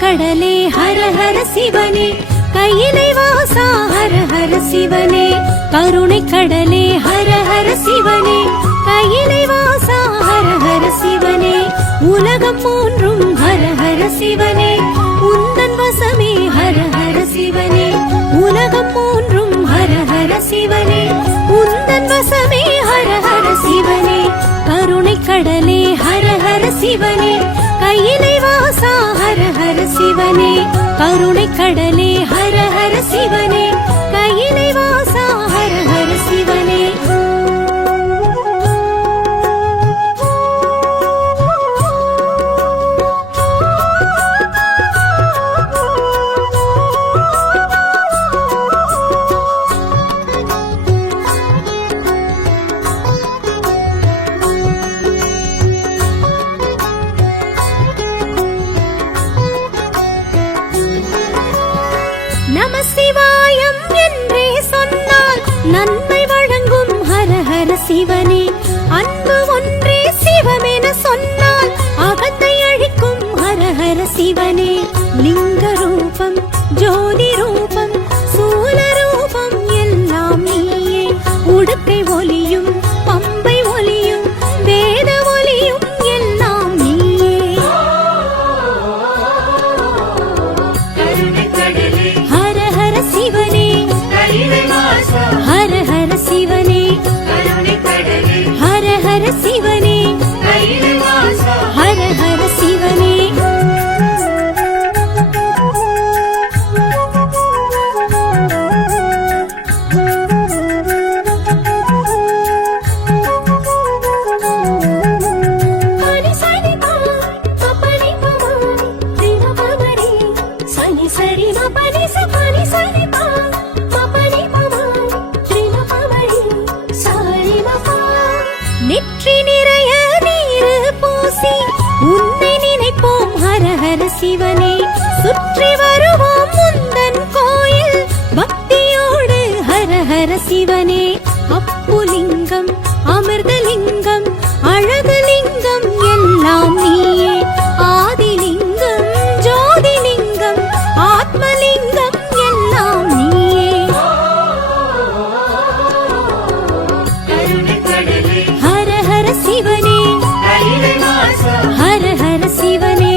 கடலே ஹர ஹர சிவனே, கையிலை வாசா ஹர ஹர சிவனே. கருணை கடலே ஹர ஹர சிவனே, கையிலை வாசா ஹர ஹர சிவனே. உலகம் மூன்றும் ஹர ஹர சிவனே, உந்தன் வசமே ஹர ஹர சிவனே. உலகம் மூன்றும் ஹர ஹர சிவனே, உந்தன் வசமே ஹர ஹர சிவனே. கருணை கடலே ஹர ஹர சிவனே, கையிலை வாசா ஹர ஹர சிவனே. கருணை கடலே ஹர ஹர சிவனே, கையிலை வாசா ஹர ஹர சிவனே. நம சிவாயம் என்றே சொன்னால் நன்மை வழங்கும் ஹர ஹர சிவனே. அன்பு ஒன்றே சிவமென சொன்னால் அகத்தை அழிக்கும் ஹர ஹர சிவனே. லிங்க ரூபம் ஜோதி ரூபம் சூல ரூபம் எல்லாம் நீயே. உடுக்கை ஒலியும் பம்பை ஒலியும் வேத ஒலியும் எல்லாம் நீயே. ஹர ஹர சிவனே, ஹர ஹர சிவனே, ஹர ஹர சிவனே, ஹர ஹர சிவனே. நெற்றி நிறைய நீரு பூசி உன்னை நினைப்போம் ஹர ஹர சிவனே. சுற்றி வருவோம் முந்தன் கோயில் பக்தியோடு ஹர ஹர சிவனே. அப்புலிங்கம் அமிர்தலிங்கம் அழகுலிங்கம் எல்லாம் நீயே. ஆதிலிங்கம் ஜோதிலிங்கம் ஆத்மலிங்கம் எல்லாம் நீயே. ஹர ஹர சிவனே, ஹர ஹர சிவனே,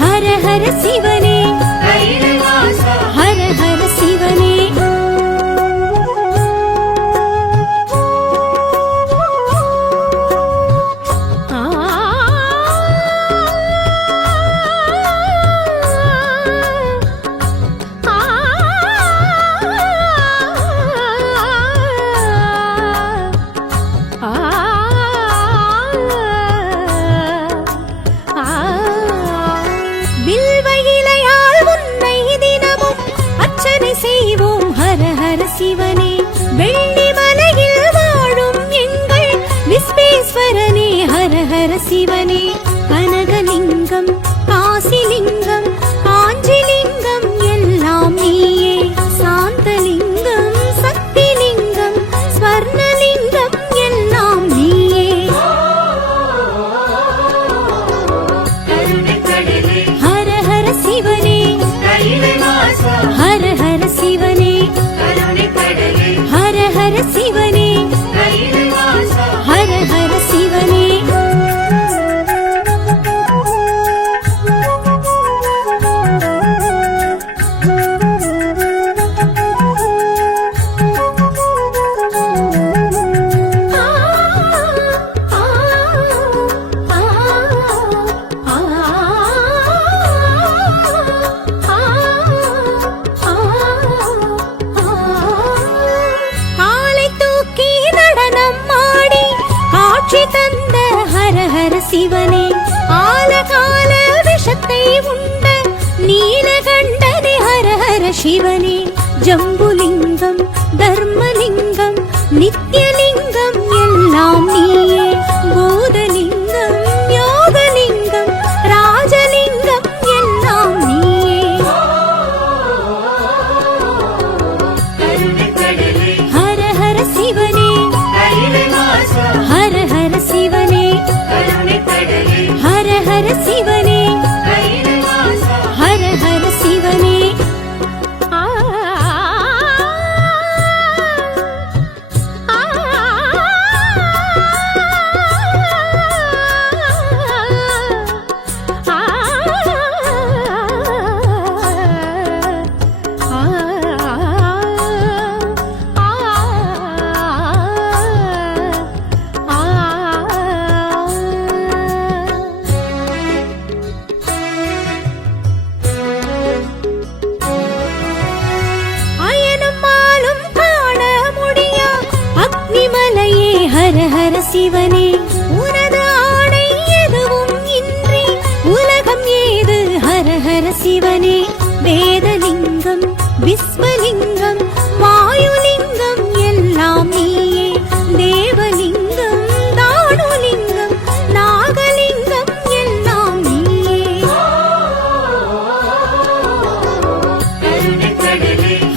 ஹர ஹர சிவனே, ஹர ஹர சிவனே. செய்வோம் ஹர ஹர சிவனே. வெள்ளி மலையில் வாழும் எங்கள் விஸ்வேஸ்வரனே ஹர ஹர சிவனே. கனகலிங்கம் காசிலிங்கம் காஞ்சிலிங்கம் எல்லாம் நீயே. சாந்தலிங்கம் சக்திலிங்கம் ஸ்வர்ணலிங்கம் எல்லாம் நீயே. ஹர ஹர சிவனே, ஹர ஹர சிவனே, ஹர ஹர சிவனே, ஹர ஹர சிவனே. தந்த ஹர ஹர சிவனே. ஆலகால விஷத்தை உண்ட நீலகண்டனே ஹர ஹர சிவனே. ஜம்புலிங்கம் தர்மலிங்கம் நித்யலிங்கம் எல்லாம் நீயே. பூதலிங்கம் யோகலிங்கம் ராஜலிங்கம் எல்லாம் நீயே. ஹர ஹர சிவனே, ஹர ஹர சிவனே, ஹர ஹர சிவனே, உனது ஆணை எதுவும் இன்றி உலகம் ஏது ஹர ஹர சிவனே வேதலிங்கம் விஸ்வலிங்கம் வாயுலிங்கம் எல்லாம் நீயே தேவலிங்கம் தானுலிங்கம் நாகலிங்கம் எல்லாம் நீயே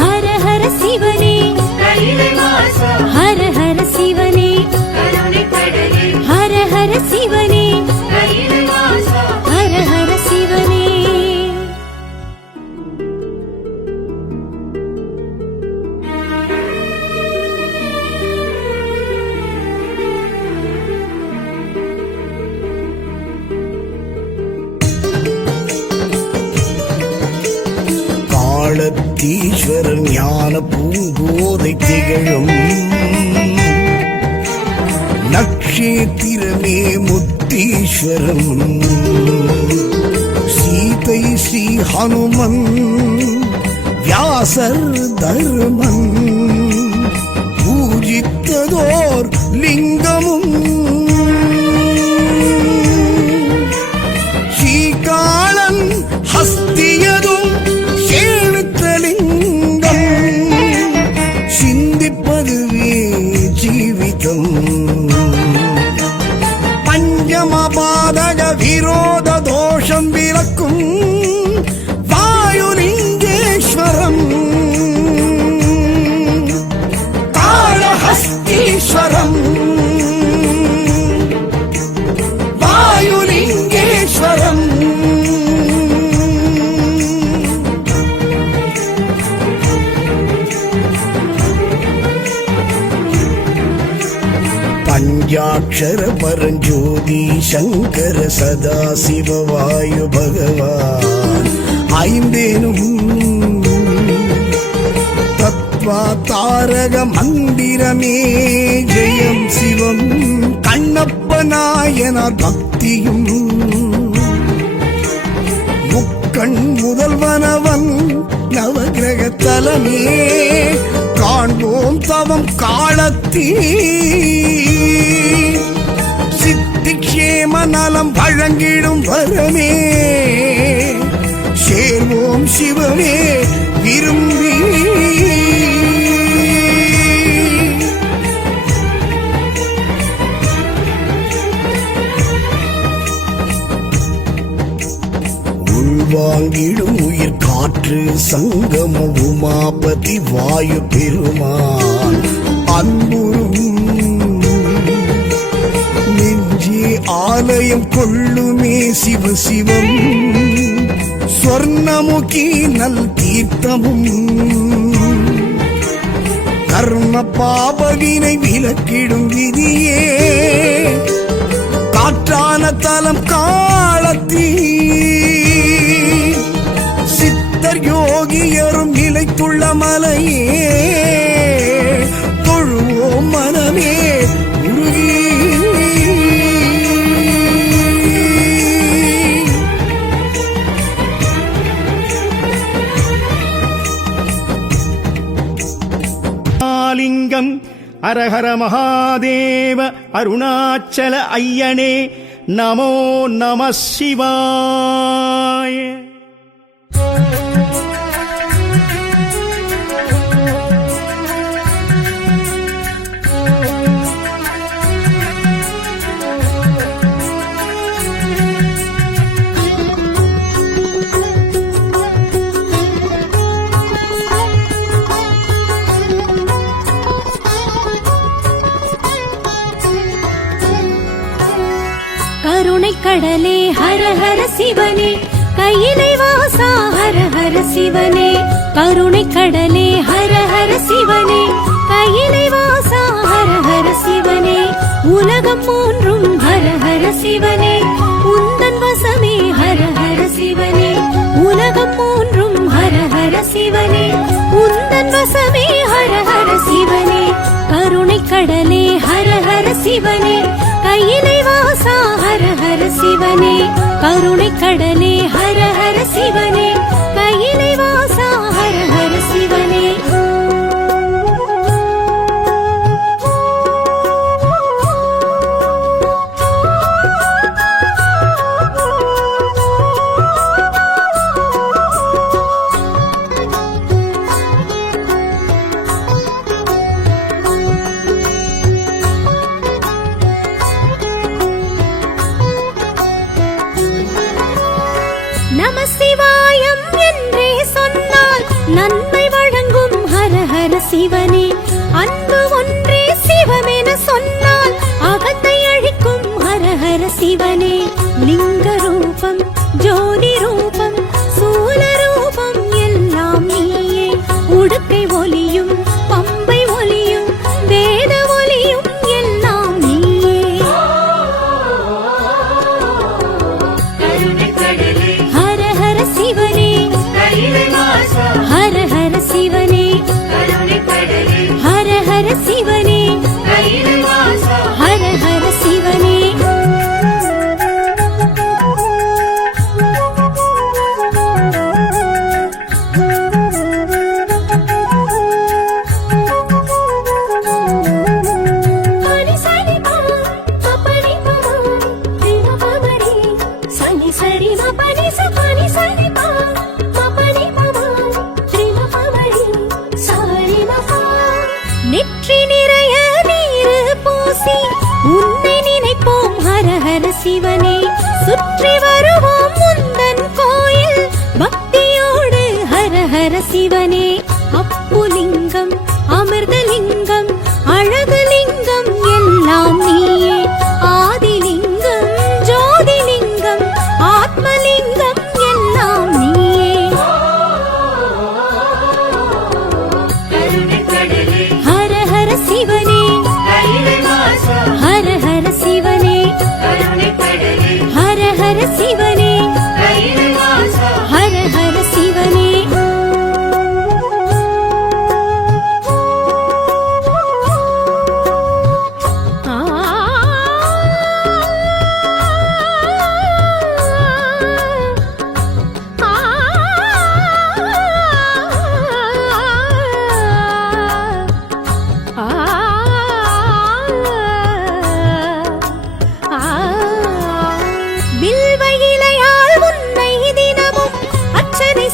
ஹர ஹர சிவனே ஹர ஹர சிவனே ஹர ஹர சிவனே ஹர ஹர சிவனே காலத்தீஸ்வரன் ஞான பூங்கோதை திகழும் நக்ஷேத்திரமே முத்தீஸ்வரம் சீதை ஸ்ரீ ஹனுமன் வியாசர் தர்மன் பூஜித்ததோர் லிங்கமும் ஸ்ரீகாலன் ஹஸ்தியதும் சேணுத்தலிங்கம் சிந்திப்பதுவே ஜீவிதம் பஞ்சமபாதக விரோத தோஷம் விலக்கும் வாயுலிங்கேஸ்வரம் காளஹஸ்தீஸ்வரம் வாயுலிங்கேஸ்வரம் பஞ்சாட்சர பரஞ்சோதி சங்கர சதாசிவ வாயு பகவான் ஐந்தேனும் தத்வா தாரக மந்திரமே ஜெயம் சிவம் கண்ணப்ப நாயனார் பக்தியும் முக்கண் முதல்வனவன் நவகிரக தலமே காண்போம் தவம் காலத்தீ சித்திக்ஷேம நலம் வழங்கிடும் வரமே சேர்வோம் சிவமே விரும்பி உள்வாங்கிடும் உயிர் காற்று சங்கம உமாபதி வாயு பெருமான் அன்புறும் நெஞ்சே ஆலயம் கொள்ளுமே சிவ சிவம் ஸ்வர்ணமுகி நல் தீர்த்தமும் கர்ம பாபவினை விலக்கிடும் விதியே காற்றான தலம் காலத்தீ சித்தர் யோகியரும் நிலைத்துள்ள மலையே தொழுவோம் மனமே உருகி லிங்கம் அரஹர மகாதேவ அருணாச்சல ஐயனே நமோ நம சிவாய. கருணை கடலே ஹர ஹர சிவனே கையிலை வாசா ஹர ஹர சிவனே கருணை கடலே ஹர ஹர சிவனே கையிலை வாசா ஹர ஹர சிவனே உலகம் மூன்றும் ஹர ஹர சிவனே உந்தன் வசமே ஹர ஹர சிவனே உலகம் மூன்றும் ஹர ஹர சிவனே உந்தன் வசமே ஹர ஹர சிவனே கருணை கடலே ஹர ஹர சிவனே கையிலை வாசா ஹர ஹர சிவனே கருணை கடலே ஹர ஹர சிவனே கையிலை வாசா ஹர ஹர சிவனே ரூபம் ஜோதி ரூபம் சூல ரூபம் எல்லாம் நீயே உடுக்கை ஒலியும் பம்பை ஒலியும் வேத ஒலியும் எல்லாம் நீயே ஹர ஹர சிவனே ஹர ஹர சிவனே ஹர ஹர சிவனே ஹர ஹர சிவனே நெற்றி நிறைய நீர் பூசி உன்னை நினைப்போம் ஹர ஹர சிவனே சுற்றி வருவோம் முந்தன் கோயில் பக்தியோடு ஹர ஹர சிவனே அப்புலிங்கம் அமிர்தலிங்கம் அழகுலிங்கம் எல்லாம் நீயே ஆதிலிங்கம் ஜோதிலிங்கம் ஆத்மலிங்கம் எல்லாம் நீயே ஹர ஹர சிவனே ஹர ஹர சிவனே ஹர ஹர சிவனே ஹர ஹர சிவனே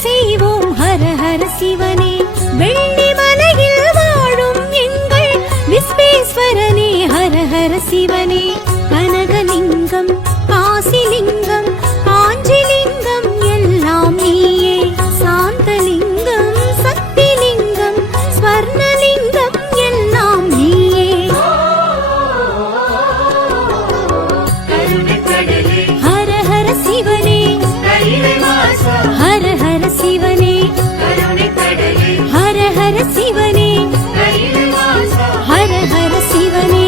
செய்வோம் ஹர ஹர சிவனே வெள்ளி மலையில் வாழும் எங்கள் விஸ்வேஸ்வரனே ஹர ஹர சிவனே கனகலிங்கம் காசிலிங்கம் காஞ்சிலிங்கம் எல்லாம் நீயே சாந்தலிங்கம் சக்திலிங்கம் ஸ்வர்ணலிங்கம் எல்லாம் நீயே ஹர ஹர சிவனே ஹர ஹர சிவனே ஹர ஹர சிவனே ஹர ஹர சிவனே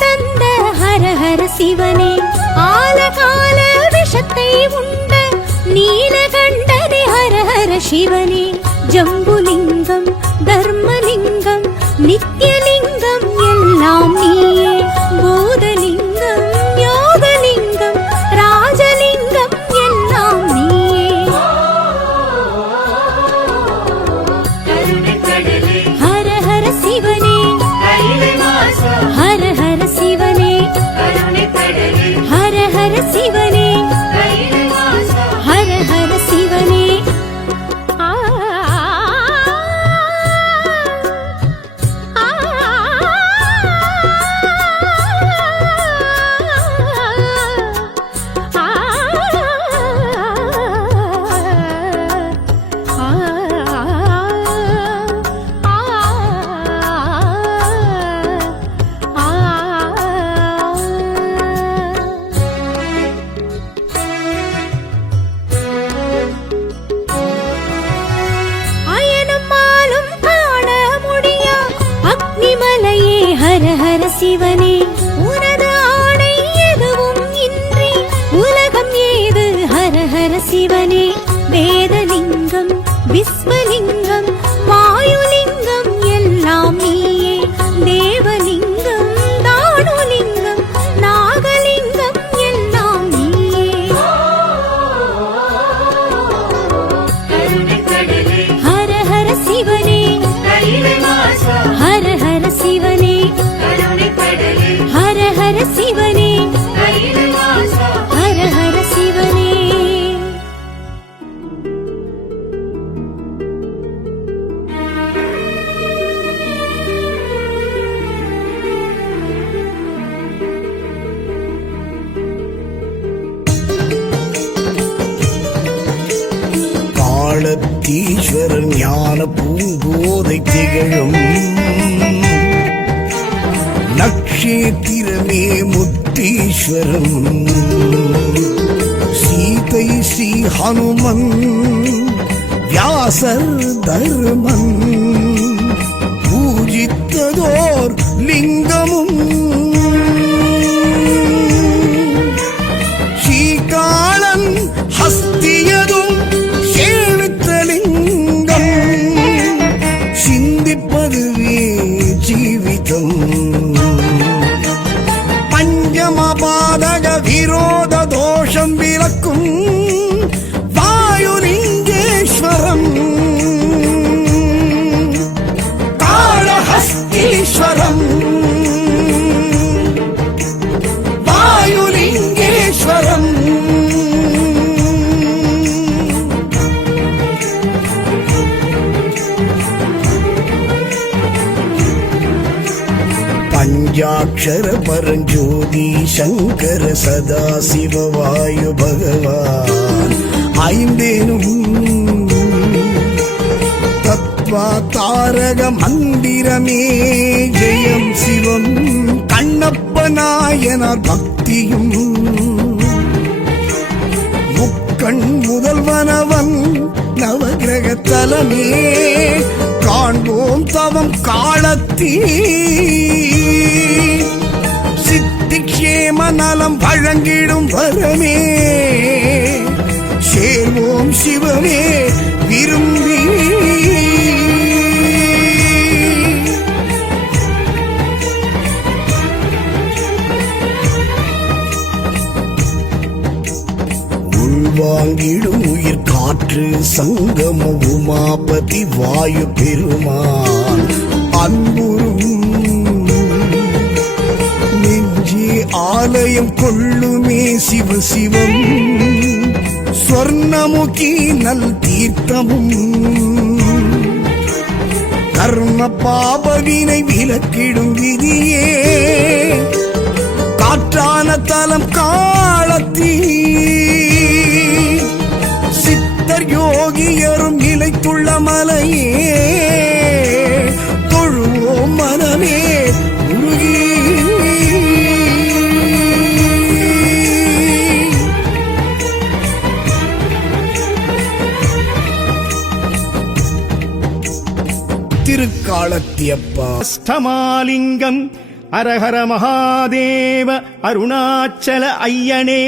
தந்த ஹர ஹர சிவனே ஆலகால விஷத்தை உண்ட நீலகண்டனே ஹர ஹர சிவனே ஜம்புலிங்கம் தர்மலிங்கம் நித்யலிங்கம் எல்லாம் நீயே பூதலிங்கம் யோகலிங்கம் ராஜலிங்கம் எல்லாம் நீயே ஹர ஹர சிவனே ஹர ஹர சிவனே ஹர ஹர சிவனே ஹர ஹர சிவனே ஹர ஹர சிவனே உனது ஆணை எதுவும் இன்றி உலகம் ஏது ஹர ஹர சிவனே வேதலிங்கம் விஸ்வலிங்கம் வாயுலிங்கம் எல்லாம் நீயே தேவலிங்கம் தானுலிங்கம் நாகலிங்கம் எல்லாம் நீயே ஹர ஹர சிவனே ஹர ஹர சிவனே ஹர ஹர சிவனே ஹர ஹர சிவனே காளத்தீஸ்வரர் ஞான பூங்கோதை திகழும் நக்ஷேத்திரமே முத்தீஸ்வரம் சீதை ஸ்ரீ ஹனுமன் வியாசர் தர்மன் பூஜித்ததோர் லிங்கமும் ஸ்ரீகாளன் ஹஸ்தியதும் சேவித்த லிங்கம் சிந்திப்பதுவே ஜீவிதம் பஞ்சமபாதக விரோத தோஷம் விலக்கும் வாயுலிங்கேஸ்வரம் காளஹஸ்தீஸ்வரம் வாயுலிங்கேஸ்வரம் பஞ்சாட்சர பரஞ்சோதி சங்கர சதாசிவ வாயு பகவான் ஐந்தேனும் தத்வா தாரக மந்திரமே ஜெயம் சிவம் கண்ணப்ப நாயனார் பக்தியும் முக்கண் முதல்வனவன் நவகிரக தலமே காண்போம் தவம் காலத்தீ சித்திக்ஷேம நலம் வழங்கிடும் வரமே சேர்வோம் சிவமே விரும்பி உள்வாங்கிடும் உயிர் காற்று சங்கம உமாபதி வாயு பெருமான் அன்புறும் நெஞ்சே ஆலயம் கொள்ளுமே சிவ சிவம் ஸ்வர்ணமுகி நல் தீர்த்தமும் கர்ம பாபவினை விலக்கிடும் விதியே காற்றான தலம் காலத்தீ சித்தர் யோகியரும் நிலைத்துள்ள மலையே தொழுவோம் மனமே உருகி திருக்காலத்தியப்பா அஷ்டமாலிங்கம் அரஹர மகாதேவ அருணாச்சல ஐயனே